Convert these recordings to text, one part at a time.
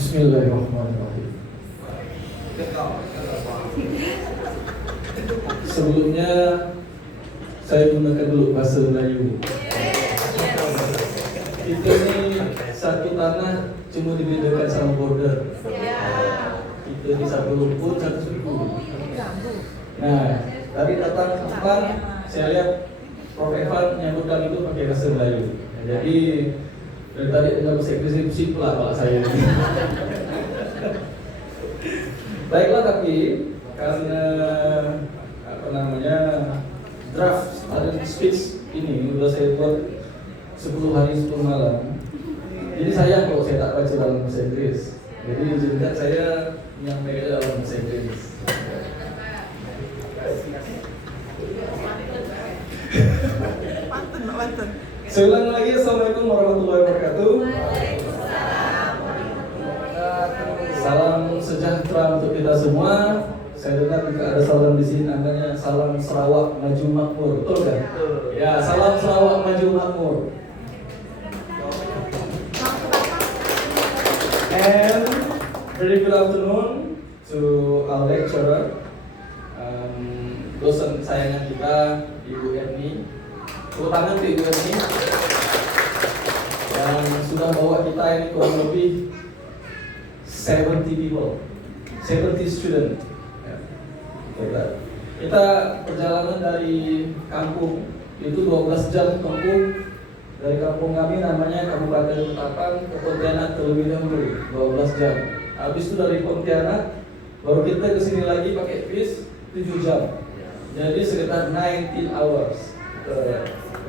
Bismillahirrahmanirrahim. Sebelumnya saya gunakan dulu bahasa Melayu. Kita ini satu tanah cuma dibedakan sama border. Kita di satu rumpun, satu suku. Nah, tadi datang ke depan, saya lihat Prof. Evan nyambut kami itu pakai bahasa Melayu. Jadi dari tadi dengar bahasa Inggris simpel lah kalau saya. Baiklah, tapi karena draft student speech ini udah saya buat 10 hari 10 malam. Jadi sayang kalau saya tak baca dalam bahasa Inggris. Jadi izinkan saya menyampaikan dalam bahasa Inggris. Saya ulang lagi, Assalamualaikum warahmatullahi wabarakatuh. Salam sejahtera untuk kita semua. Saya dengar juga ada salam di sini, namanya salam Sarawak Maju Makmur, betul kan? Ya, salam Sarawak Maju Makmur. And very good afternoon to our lecturer, dosen kesayangan kita, Ibu Erni. Tepuk tangan untuk Ibu Erni yang sudah bawa kita ini kurang lebih 70 people, 70 student. Kita perjalanan dari kampung itu 12 jam tempuh dari kampung kami namanya Kabupaten Ketapang ke Pontianak terlebih dahulu 12 jam. Habis itu dari Pontianak baru kita ke sini lagi pakai bis 7 jam. Jadi sekitar 19 hours.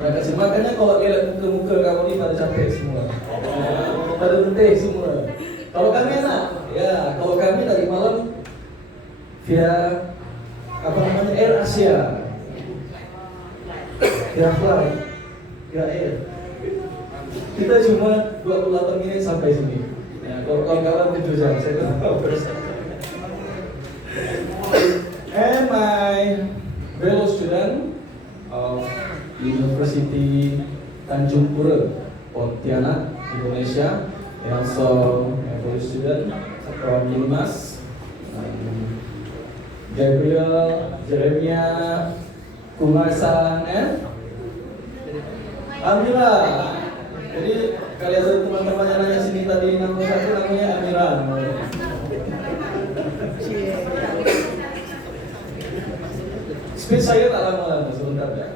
Nah, makanya kalau lihat muka-muka kamu ini pada capek semua, pada letih semua. Kalau kami enak, ya kalau kami dari malam via Air Asia, via flight, via air. Kita cuma 28 menit sampai sini. Ya, kalau kawan-kawan 7 jam, saya tahu. And my fellow student of University Tanjung Pura, Pontianak, Indonesia, and also my fellow student from UNIMAS, Gabriel, Jeremia, Kumarsan, and Amira. Jadi kalian ada teman-teman yang nanya sini tadi nama satu namanya Amira. Speech saya tak lama, sebentar ya.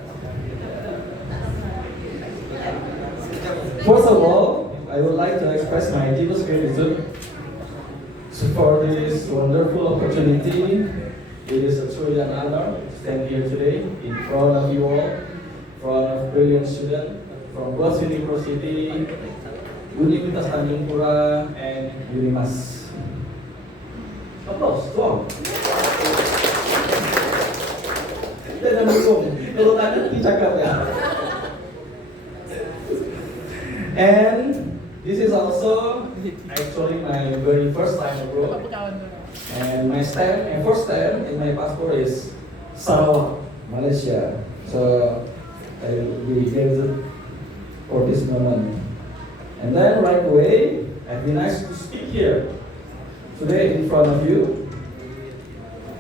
First of all, I would like to express my deepest gratitude for this wonderful opportunity. It is a truly an honor to stand here today in front of you all, in front of brilliant students from both University, Universitas Tanjung Pura, and UNIMAS. Applause, strong. Kita jangan dukung, kalau tadi dicakap ya. And this is also actually my very first time abroad. And my first stamp in my passport is Sarawak, Malaysia. So I will be grateful for this moment. And then right away, I've been asked to speak here today in front of you.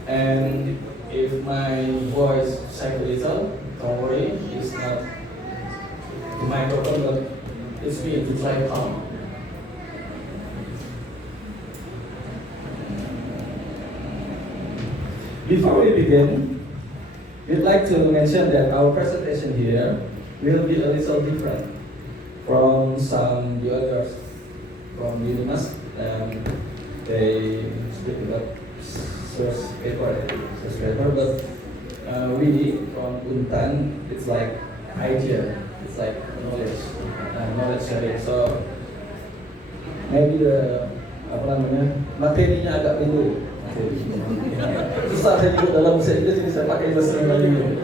And if my voice shakes a little, don't worry, it's not the microphone, but it's me to try calm. Before we begin, we'd like to mention that our presentation here will be a little different from some the others from UNIMAS. They speak about source paper, but we from Untan, it's like idea, it's like knowledge sharing. So maybe the materinya agak beda. Susah saya juga dalam bahasa Inggris, ini saya pakai bahasa Melayu.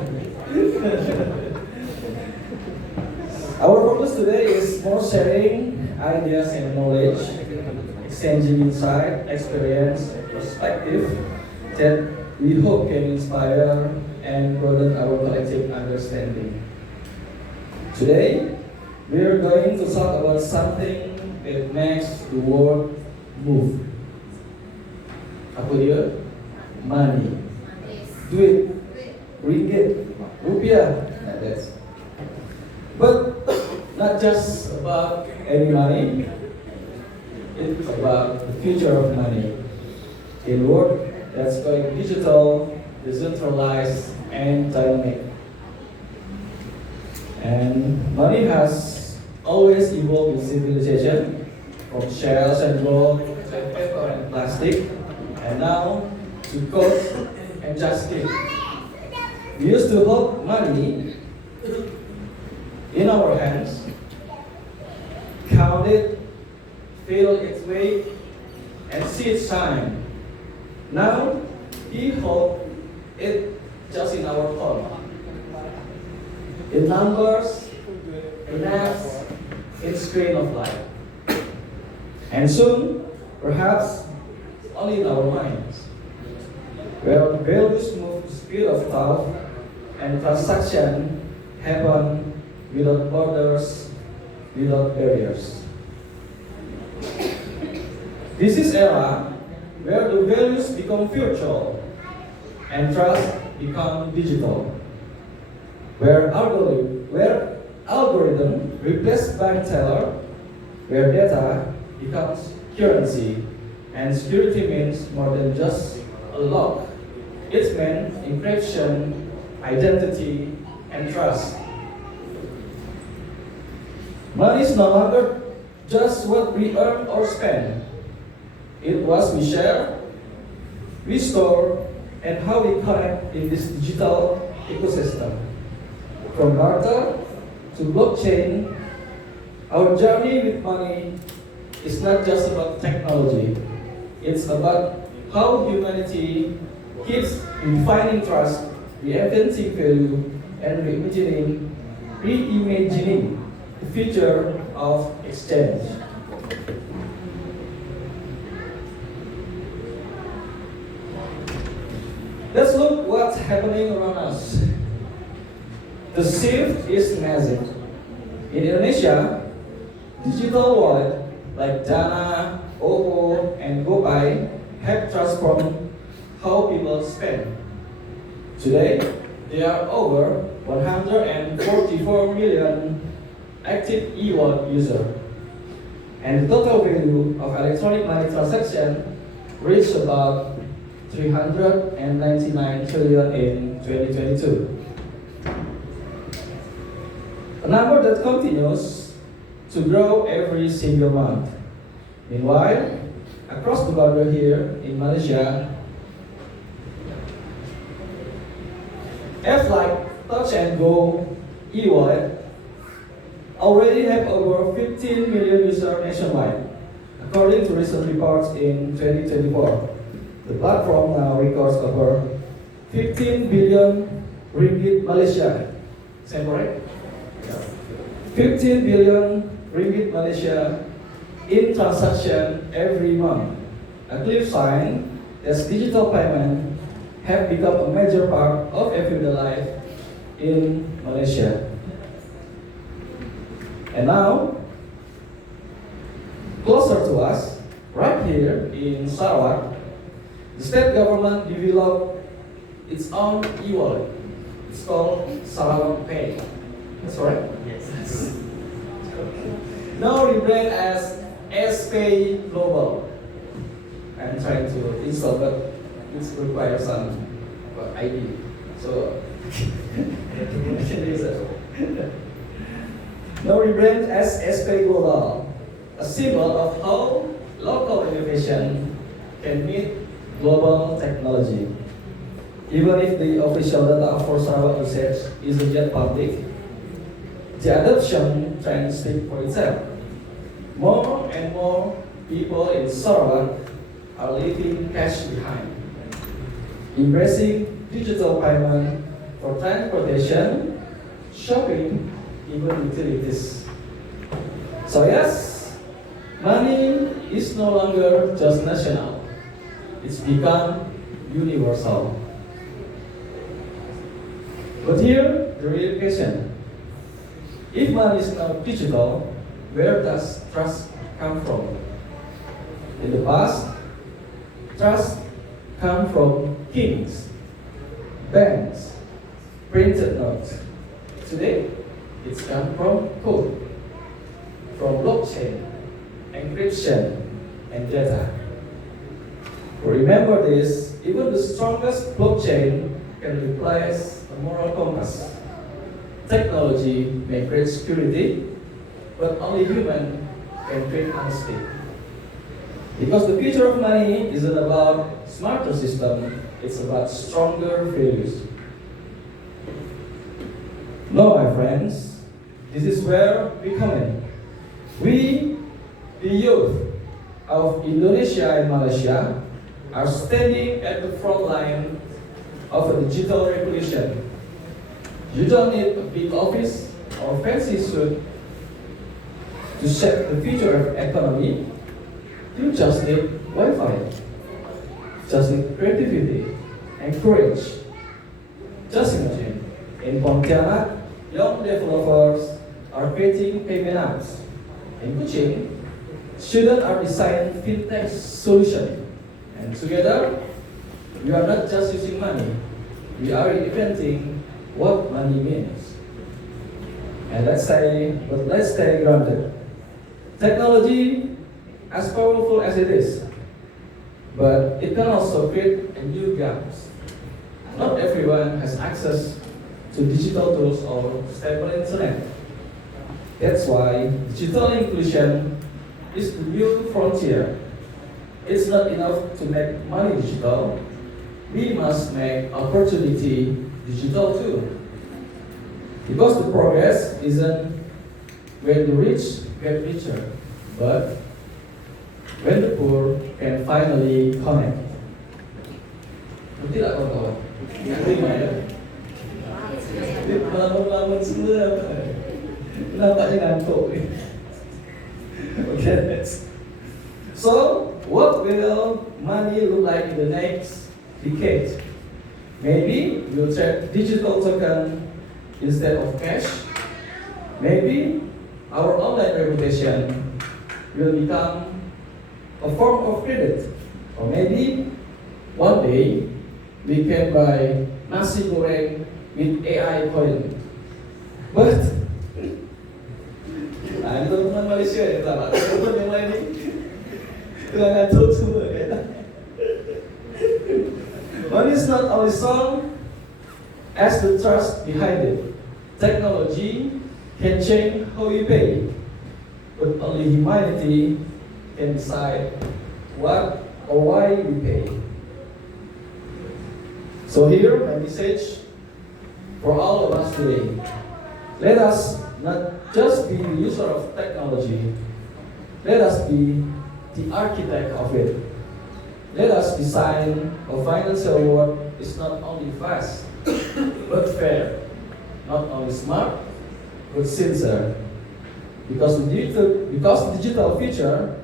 Our focus today is more sharing ideas and knowledge, exchanging insight, experience, perspective that we hope can inspire and broaden our collective understanding. Today, we are going to talk about something that makes the world move. Apa dia? Money. Duit. Ringgit. Rupiah. Nah, that's. But not just about any money. It's about the future of money. In a world that's going digital, decentralized, and dynamic. And money has always evolved in civilization, from shells and gold to paper and plastic, and now to gold and joystick. We used to hold money in our hands, count it, feel its weight, and see its shine. Now, we hold it just in our palm. In numbers, in apps, in screen of life. And soon, perhaps, only in our minds. Where values move the speed of thought and transaction happen without borders, without barriers. This is era where the values become virtual and trust become digital. Where algorithm replace bank teller, where data becomes currency, and security means more than just a lock. It means encryption, identity, and trust. Money is no longer just what we earn or spend. It was we share, we store, and how we connect in this digital ecosystem. From barter to blockchain, our journey with money is not just about technology. It's about how humanity keeps refining trust, reinventing value, and reimagining the future of exchange. Let's look what's happening around us. The shift is massive. In Indonesia, digital wallet like Dana, OVO, and GoPay have transformed how people spend. Today, there are over 144 million active e-wallet users, and the total value of electronic money transaction reached about 399 trillion in 2022. A number that continues to grow every single month. Meanwhile, across the border here in Malaysia, apps like Touch and Go e-wallet already have over 15 million users nationwide, according to recent reports in 2024. The platform now records over 15 billion ringgit Malaysia. Is that correct? 15 billion ringgit Malaysia in transaction every month. A clear sign that digital payment have become a major part of everyday life in Malaysia. And now, closer to us, right here in Sarawak, the state government developed its own e-wallet. It's called Sarawak Pay. That's right? Yes. Now rebrand as SPay Global. I'm trying to install, but it requires some ID. So, I can use it. Now rebrand as SPay Global, a symbol of how local innovation can meet global technology. Even if the official data for Sarawak usage isn't yet public, the adoption trend speaks for itself. More and more people in Sarawak are leaving cash behind, embracing digital payment for transportation, shopping, even utilities. So yes, money is no longer just national. It's become universal. But here, the real question. If money is now digital, where does trust come from? In the past, trust come from kings, banks, printed notes. Today, it's come from code, from blockchain, encryption, and data. Remember this, even the strongest blockchain can replace a moral compass. Technology may create security, but only human can create honesty. Because the future of money isn't about smarter system, it's about stronger values. No, my friends, this is where we come in. We, the youth of Indonesia and Malaysia, are standing at the front line of a digital revolution. You don't need a big office or fancy suit to shape the future of economy. You just need Wi-Fi, just need creativity and courage. Just imagine, in Pontianak, young developers are creating payment apps. In Kuching, students are designing fintech solutions. And together, we are not just using money, we are inventing what money means. And let's stay grounded. Technology, as powerful as it is, but it can also create a new gaps. Not everyone has access to digital tools or stable internet. That's why digital inclusion is the new frontier. It's not enough to make money digital. We must make opportunity digital too. Because the progress isn't when the rich get richer, but when the poor can finally connect. Ngerti tak kawan-kawan? Ngerti ya? Melamun-lamun semua. Nampaknya ngantuk. Okay, next. So, what will money look like in the next decade? Maybe we'll trade digital token instead of cash. Maybe our online reputation will become a form of credit. Or maybe one day we can buy nasi goreng with AI coin. But itu teman Malaysia ya, tak? Teman yang lain ni tengah ngantuk semua ya. Money is not only strong as the trust behind it. Technology can change how we pay, but only humanity can decide what or why we pay. So here, my message for all of us today. Let us not just be the user of technology. Let us be the architect of it. Let us design a financial world is not only fast, but fair. Not only smart, but sincere. Because the digital future,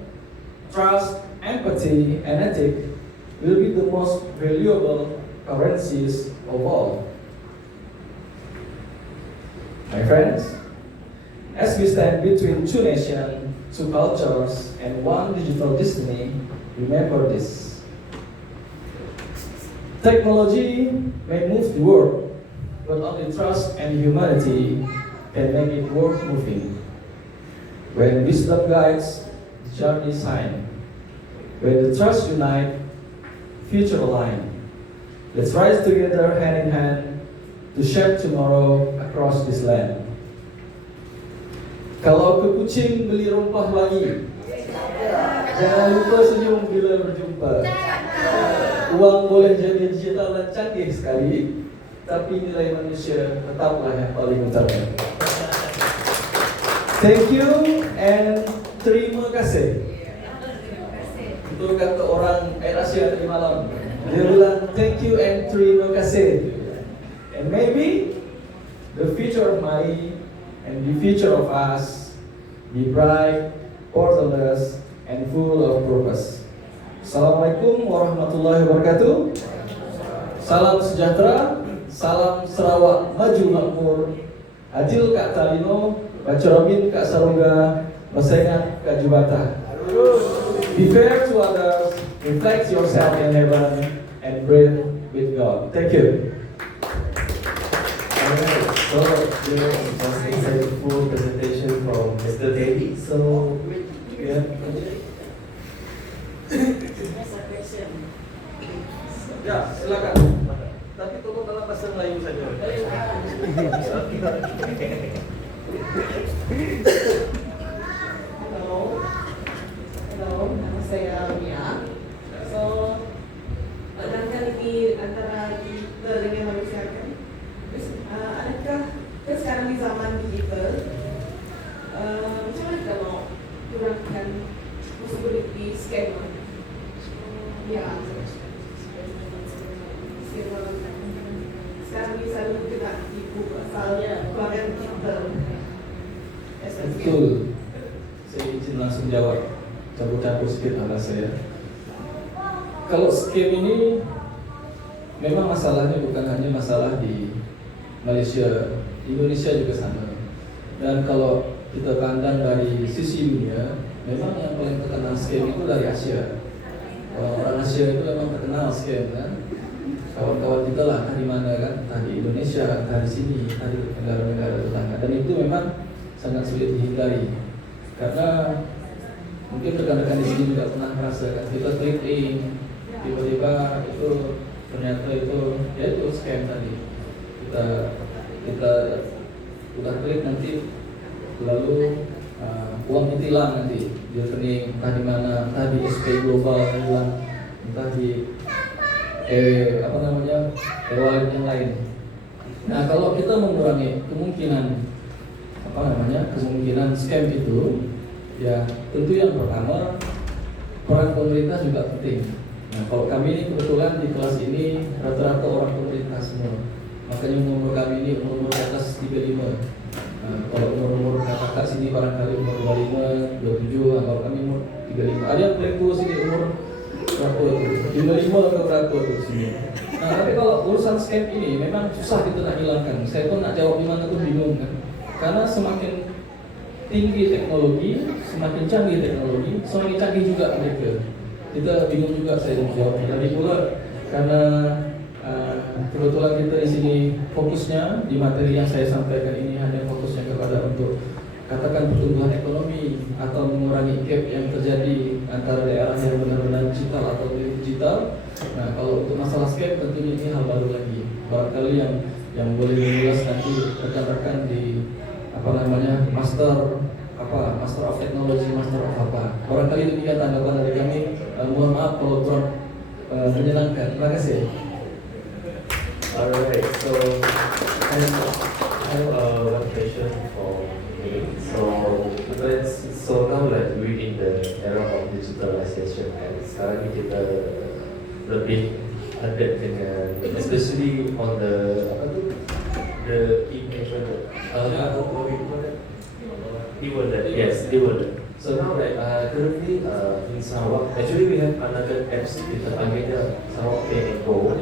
trust, empathy, and ethics will be the most valuable currencies of all. My friends, as we stand between two nations, two cultures, and one digital destiny, remember this. Technology may move the world, but only trust and humanity can make it worth moving. When wisdom guides, the journey is shine. When the trust unite, future align. Let's rise together hand in hand to shape tomorrow across this land. Kalau ke Kuching beli rempah lagi, jangan lupa senyum bila berjumpa. Uang boleh jadi digital dan canggih sekali, tapi nilai manusia tetaplah yang paling utama. Thank you and terima kasih. Itu kata orang Air Asia tadi malam. Dia bilang thank you and terima kasih. And maybe the future of money and the future of us be bright, portentous, and full of purpose. Assalamualaikum warahmatullahi wabarakatuh. Salam sejahtera, salam Sarawak maju makmur. Adil Kak Talino, Baca Robin Kak Sarungga, Masengat Kak Jubata. Be fair to others, reflect yourself in heaven, and breathe with God. Thank you. Alright, so there was an insightful presentation from Mr. David. So, yeah. Ya, silakan. Tapi tolong dalam bahasa Melayu saja. Halo, nama saya Mia. So, barangkali ini antara kita dengan manusia kan. Adakah kan sekarang di zaman digital, macam mana kalau kurangkan possibility scam? Ya, sekarang ini selalu kena tipu asalnya keluarga digital. Betul. Saya izin langsung jawab. Campur-campur sedikit ala saya. Kalau scam ini memang masalahnya bukan hanya masalah di Malaysia, Indonesia juga sama. Dan kalau kita pandang dari sisi dunia, memang yang paling terkenal scam itu dari Asia. Orang Asia itu memang terkenal scam kan. Kawan-kawan kita lah di mana kan, entah di Indonesia, entah di sini, entah di negara-negara tetangga. Dan itu memang sangat sulit dihindari. Karena mungkin rekan-rekan di sini juga pernah merasakan kita klik link, tiba-tiba itu ternyata itu ya itu scam tadi. Kita udah klik nanti lalu uang ditilang nanti di rekening entah di mana, entah di SP Global hilang, entah di wallet yang lain. Nah, kalau kita mengurangi kemungkinan scam itu, ya tentu yang pertama peran pemerintah juga penting. Nah, kalau kami ini kebetulan di kelas ini rata-rata orang pemerintah semua. Makanya umur kami ini umur di atas 35. Nah, kalau umur kakak sini barangkali umur 25, 27, kalau kami umur 35. Ada yang paling tua sini umur berapa tuh? 55 atau berapa tuh sini. Nah, tapi kalau urusan scam ini memang susah kita nak hilangkan. Saya pun nak jawab di mana tuh bingung kan. Karena semakin tinggi teknologi, semakin canggih teknologi, semakin canggih juga mereka. Kita bingung juga saya mau jawab. Jadi pula karena kebetulan kita di sini fokusnya di materi yang saya sampaikan ini hanya fokusnya kepada untuk katakan pertumbuhan ekonomi atau mengurangi gap yang terjadi antara daerah yang benar-benar digital atau digital. Nah, kalau untuk masalah scam tentunya ini hal baru lagi. Barangkali yang boleh menjelas nanti rekan-rekan di master of technology, master of apa. Barangkali demikian tanggapan dari kami. Mohon maaf kalau kurang menyenangkan. Terima kasih. Alright, so I have one question for me. So now like we're in the era of digitalization, and sekarang ini kita lebih ada dengan, especially on the e-wallet. Yes, e-wallet. So now like currently in Sarawak, actually we have another apps kita panggilnya Sarawak Pay and Go.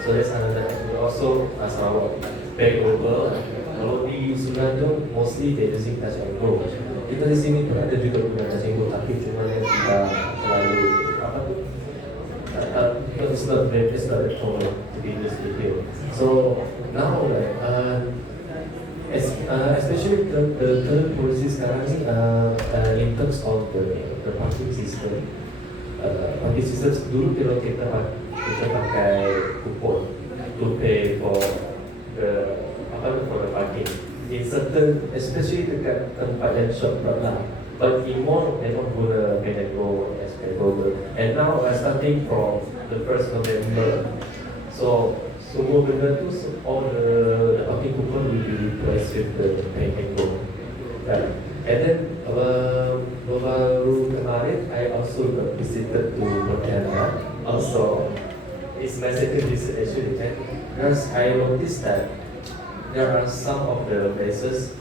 So that's another app. Also Sarawak Pay Global. Kalau di Sudanjo mostly they using Touch and Go. Kita di sini pun ada juga punya Touch and Go, tapi cuma yang kita terlalu it's not that common to be used here. So now like especially the current policy sekarang ni in terms of the parking system. Parking system dulu kalau kita pakai kupon to pay for the parking in certain, especially dekat tempat yang short lah. But in mall, they don't gonna pay and go as pay global. And now starting from the 1st November, so semua benda tu, all the parking coupon will be replaced with the pay and go. Right. And then baru kemarin, I also got visited to Pontianak. Also, it's my second visit actually, because I noticed that there are some of the places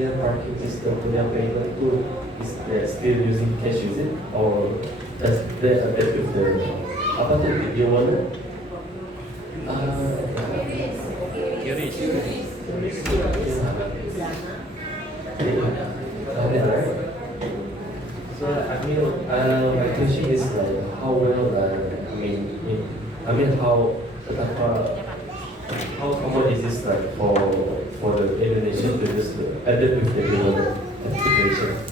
dia parking system punya payment tu is they still using cash, is it? Or does they adapt with the the wallet? Yeah, my question is like how well, how common is this like for the Indonesian business to adapt with the global integration?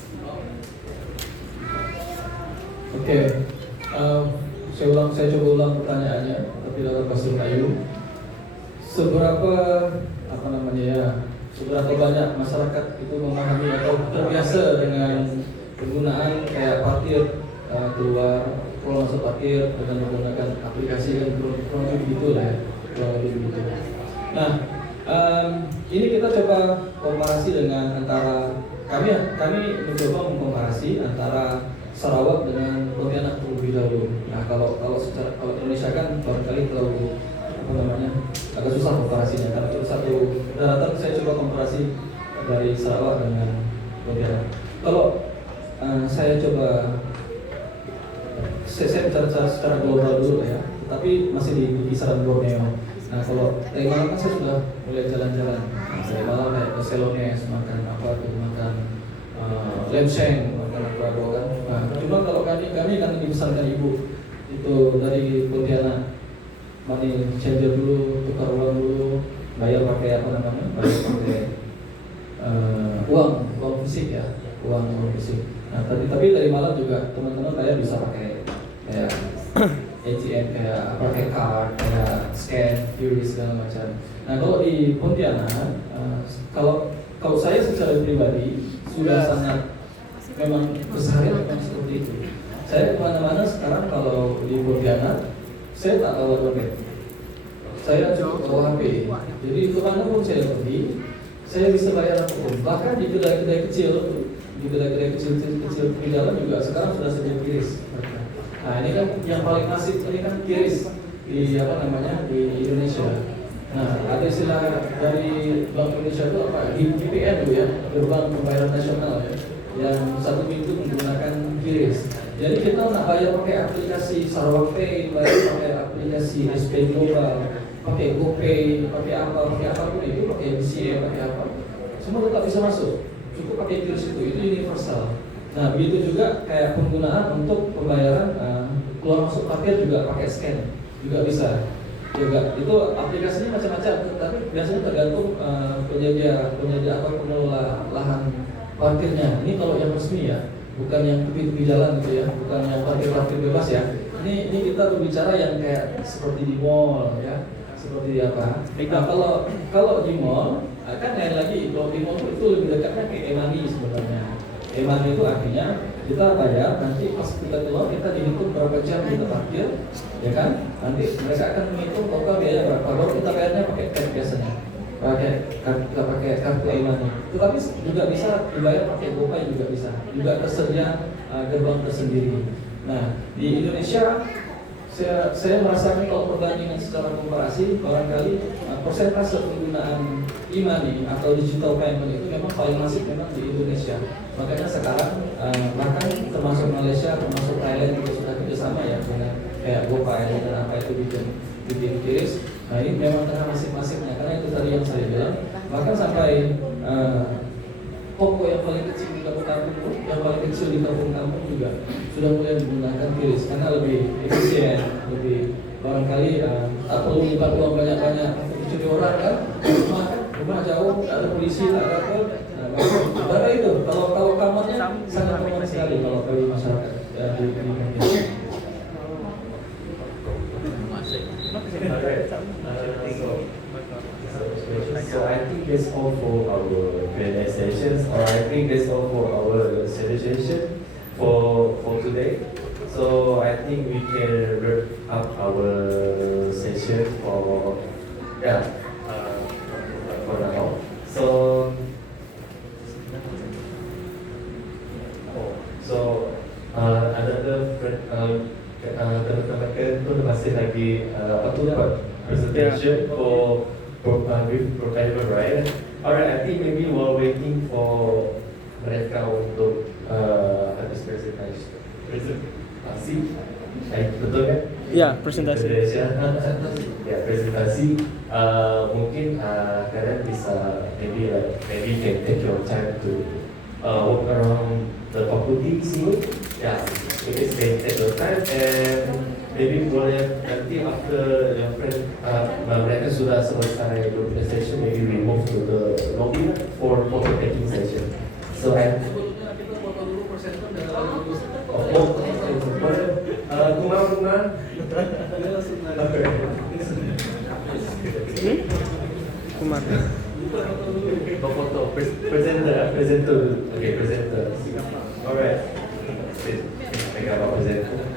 Oke, saya coba ulang pertanyaannya, tapi dalam bahasa Melayu. Seberapa seberapa banyak masyarakat itu memahami atau terbiasa dengan penggunaan kayak parkir keluar masuk parkir dengan menggunakan aplikasi yang kurang lebih begitu lah ya, kurang lebih begitu. Nah, ini kita coba komparasi dengan antara kami mencoba mengkomparasi antara Sarawak dengan Pontianak terlebih dahulu. Nah, kalau Indonesia kan barangkali terlalu agak susah komparasinya karena itu satu daratan. Saya coba komparasi dari Sarawak dengan Pontianak. Kalau saya bicara secara global dulu ya, tapi masih di kisaran Borneo. Nah, kalau dari Malang kan saya sudah mulai jalan-jalan. Dari Malang kayak ke Ceylonese, makan lemseng, makan apa kan. Nah, cuma kalau kami kan dibesarkan ibu itu dari Pontianak, money changer dulu, tukar uang dulu, bayar pakai uang fisik ya, uang fisik. Nah, tapi dari Malang juga teman-teman bayar bisa pakai kayak ATM, kayak pakai card, kayak scan, QRIS segala macam. Nah, kalau di Pontianak, kalau saya secara pribadi sudah sangat memang keseharian memang seperti itu. Saya kemana-mana sekarang kalau di Pontianak, saya tak bawa dompet. Saya cukup bawa HP. Jadi kemana pun saya pergi, saya bisa bayar apapun. Bahkan di kedai-kedai kecil di jalan juga sekarang sudah sedia QRIS. Nah, ini kan yang paling masif, ini kan QRIS di di Indonesia. Nah, ada istilah dari Bank Indonesia itu apa? BPN itu ya, Gerbang Pembayaran Nasional ya, yang satu pintu menggunakan QRIS. Jadi kita nak bayar pakai aplikasi Sarawak Pay, bayar pakai aplikasi SP Global, pakai GoPay, pakai apapun itu, pakai BCA, pakai apa, semua tetap bisa masuk. Cukup pakai QRIS itu universal. Nah, begitu juga kayak penggunaan untuk pembayaran keluar masuk parkir juga pakai scan juga bisa. Juga itu aplikasinya macam-macam, tapi biasanya tergantung penyedia atau pengelola lahan parkirnya. Ini kalau yang resmi ya, bukan yang tepi-tepi jalan gitu ya, bukan yang parkir bebas ya. Ini kita berbicara yang kayak seperti di mall ya, seperti apa. Nah, kalau di mall kan lain lagi. Kalau di mall itu lebih dekatnya ke e-money sebenarnya. E-money itu artinya kita bayar, nanti pas kita keluar kita dihitung berapa jam kita parkir, ya kan? Nanti mereka akan menghitung total biaya berapa. Baru kita bayarnya pakai cash biasanya, kita pakai kartu e-money. Tetapi juga bisa dibayar pakai GoPay juga bisa. Juga tersedia gerbang tersendiri. Nah, di Indonesia saya merasakan kalau perbandingan secara komparasi, barangkali persentase penggunaan e-money atau digital payment itu memang paling masif memang di Indonesia. Makanya sekarang bahkan termasuk Malaysia, termasuk Thailand juga sudah kerjasama ya dengan kayak GoPay dan apa itu bikin QRIS. Nah, ini memang tengah masif-masifnya karena itu tadi yang saya bilang. Bahkan sampai toko yang paling kecil di kampung juga sudah mulai menggunakan QRIS karena lebih efisien, lebih barangkali tak perlu lipat uang banyak-banyak untuk cuci orang kan. Rumah jauh, tak ada polisi, tak ada apa. Nah, itu kalau kamarnya sangat aman sekali kalau bagi masyarakat di Indonesia. So I think that's all for our Q&A sessions, or I think that's all for our session for today. So I think we can wrap up our session for now. So another teman-teman itu masih lagi presentation for private, right? Alright, I think maybe we're waiting for mereka untuk habis presentasi, betul kan? Ya, presentasi. Ya, presentasi. Mungkin kalian bisa maybe can take your time to walk around the faculty di sini. Ya, maybe stay take your time and maybe boleh nanti after your friend mereka sudah selesai the presentation, maybe we move to the lobby for photo taking session. So and Sebelumnya kita foto dulu presenter dan lalu terus. Kumar. Kumar. Foto presenter. Okay, presenter. Alright. Pegang apa presenter?